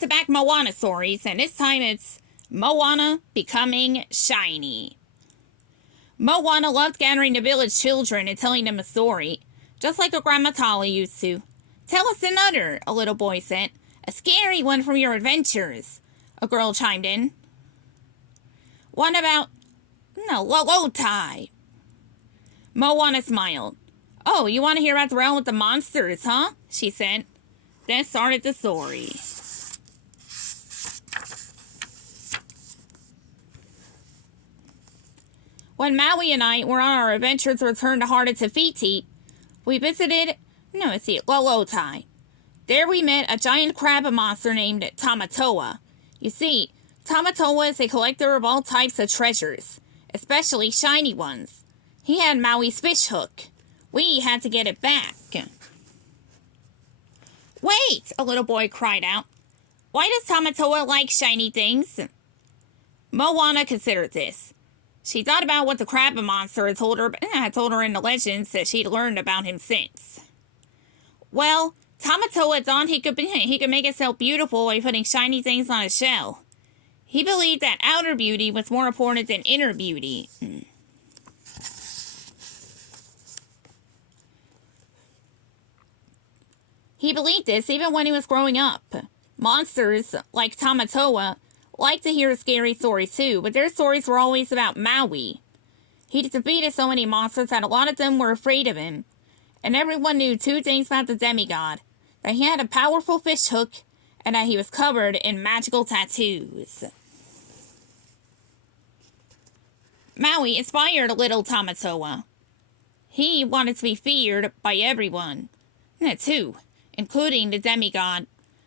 back-to-back Moana stories, and this time it's Moana becoming shiny. Moana loved gathering the village children and telling them a story, just like her grandma Tali used to. "Tell us another," a little boy said. "A scary one from your adventures," a girl chimed in. "One about, Lolotai." Moana smiled. "Oh, you want to hear about the realm with the monsters, huh?" she said. Then started the story. When Maui and I were on our adventure to return to Heart of Tafiti, we visited, Lolotai. There we met a giant crab monster named Tamatoa. You see, Tamatoa is a collector of all types of treasures, especially shiny ones. He had Maui's fish hook. We had to get it back. "Wait!" a little boy cried out. "Why does Tamatoa like shiny things?" Moana considered this. She thought about what the crab monster had told her in the legends that she'd learned about him since. Well, Tamatoa thought he could make himself beautiful by putting shiny things on his shell. He believed that outer beauty was more important than inner beauty. He believed this even when he was growing up. Monsters, like Tamatoa, liked to hear scary stories too, but their stories were always about Maui. He defeated so many monsters that a lot of them were afraid of him. And everyone knew two things about the demigod: that he had a powerful fish hook, and that he was covered in magical tattoos. Maui inspired little Tamatoa. He wanted to be feared by everyone, too, including the demigod.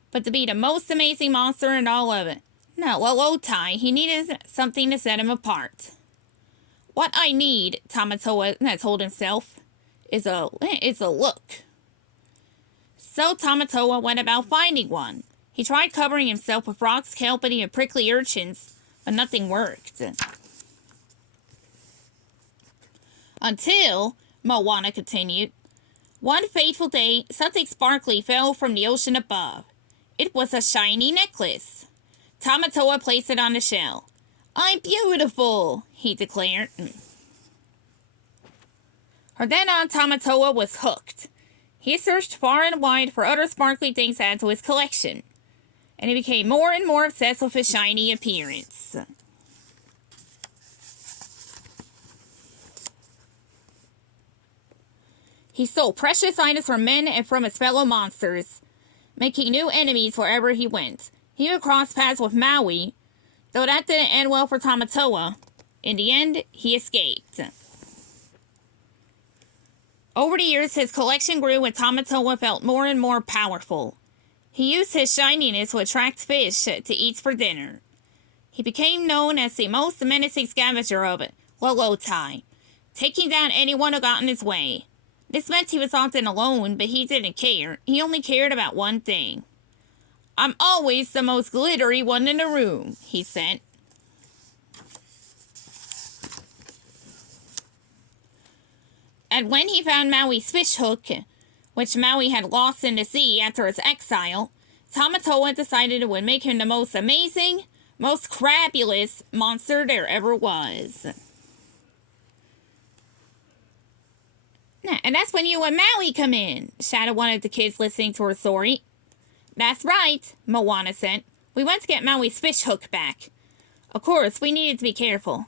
But to be the most amazing monster in all of it, Lolotai, he needed something to set him apart. "What I need," Tamatoa told himself, is a look. So Tamatoa went about finding one. He tried covering himself with rocks, kelp, and even prickly urchins, but nothing worked. Until, Moana continued, one fateful day, something sparkly fell from the ocean above. It was a shiny necklace. Tamatoa placed it on the shell. "I'm beautiful," he declared. From then on, Tamatoa was hooked. He searched far and wide for other sparkly things to add to his collection, and he became more and more obsessed with his shiny appearance. He stole precious items from men and from his fellow monsters, making new enemies wherever he went. He would cross paths with Maui, though that didn't end well for Tamatoa. In the end, he escaped. Over the years, his collection grew and Tamatoa felt more and more powerful. He used his shininess to attract fish to eat for dinner. He became known as the most menacing scavenger of Lolotai, taking down anyone who got in his way. This meant he was often alone, but he didn't care. He only cared about one thing. "I'm always the most glittery one in the room," he said. And when he found Maui's fish hook, which Maui had lost in the sea after his exile, Tamatoa decided it would make him the most amazing, most crabulous monster there ever was. "And that's when you and Maui come in," shouted one of the kids listening to her story. "That's right," Moana said. "We went to get Maui's fish hook back. Of course, we needed to be careful.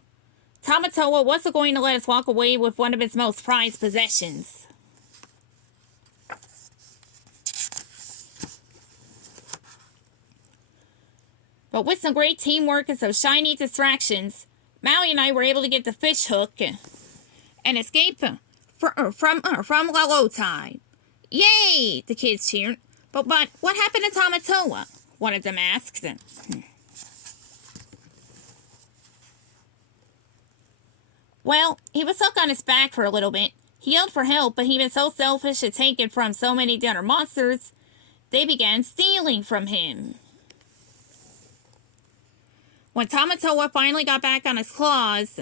Tamatoa wasn't going to let us walk away with one of his most prized possessions." But with some great teamwork and some shiny distractions, Maui and I were able to get the fish hook and escape from Lolotai. "Yay!" the kids cheered. But what happened to Tamatoa?" one of them asked. "Well, he was stuck on his back for a little bit. He yelled for help, but he was so selfish to take it from so many other monsters, they began stealing from him." When Tamatoa finally got back on his claws,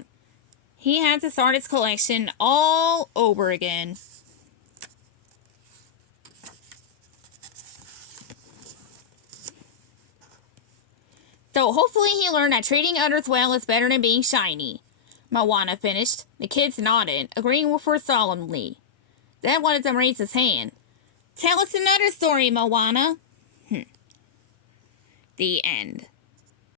he had to start his collection all over again. So hopefully he learned that treating others well is better than being shiny. Moana finished. The kids nodded, agreeing with her solemnly. Then one of them raised his hand. Tell us another story, Moana. The end.